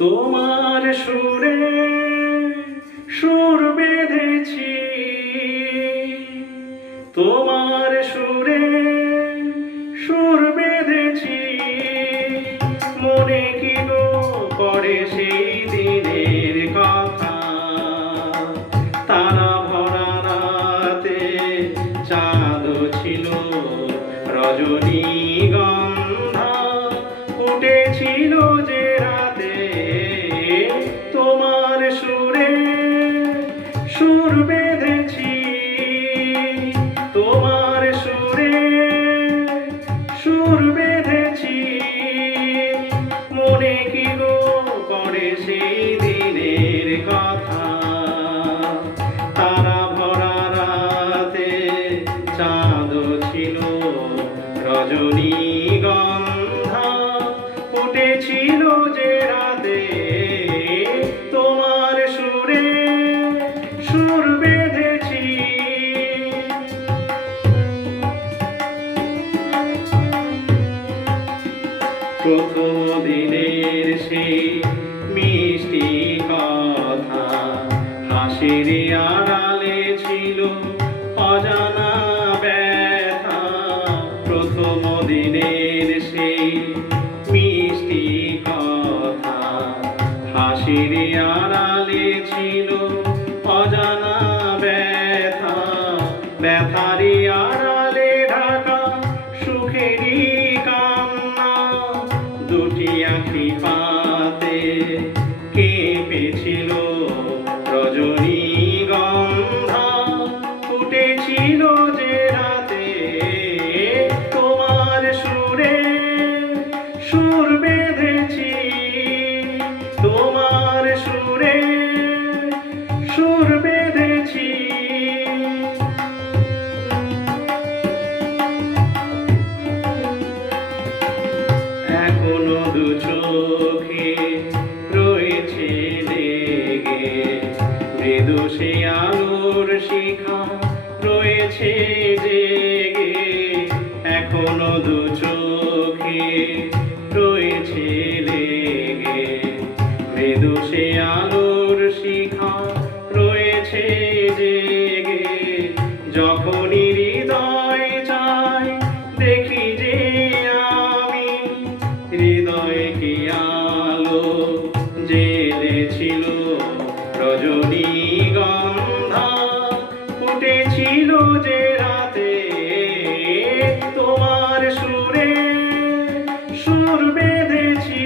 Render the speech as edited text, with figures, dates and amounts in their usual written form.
তোমার সুরে সুর বেঁধেছি, তোমার সুরে সুর বেঁধেছি। মনে কি গো পড়ে সেই দিনের কথা, তারা ভরা রাতে চাঁদ ছিল রজনীগন্ধা ফুটেছিল যে রাতে। তোমার সুরে সুর বেঁধেছি, তোমার সুরে সুর বেঁধেছি। মনে কি গো পড়ে সেই দিনের কথা, তারা ভরা রাতে চাঁদ ছিল রজনীগন্ধা ফুটেছিল যে রাতে। তোমার সুরে সুর বেঁধেছি। প্রথম দিনের সেই মিষ্টি কথা, হাসির আড়ালে ছিল অজানা ব্যথা। প্রথম দিনের সেই মিষ্টি কথা, হাসির আড়ালে ছিল অজানা ব্যথা। ব্যথারি আড়ালে ঢাকা সুখেরই কান্না, দুটি আঁখি পাতে কেঁপেছিল রজনীগন্ধা ফুটেছিল যে রাতে। তোমার সুরে সুর বেঁধেছি, তোমার সুরে সুর বেঁধেছি। এখনো দু চোখে রয়েছে লেগে মৃদু সে আলোর শিখা রয়েছে জেগে। এখনো দু চোখে রয়েছে লেগে মৃদু সে আলোর শিখা রয়েছে জেগে। যখনই হৃদয় চায় দেখি যে আমি, হৃদয়ে কি আলো জ্বেলেছিল রজনীগন্ধা ফুটেছিল যে রাতে। তোমার সুরে সুর বেঁধেছি।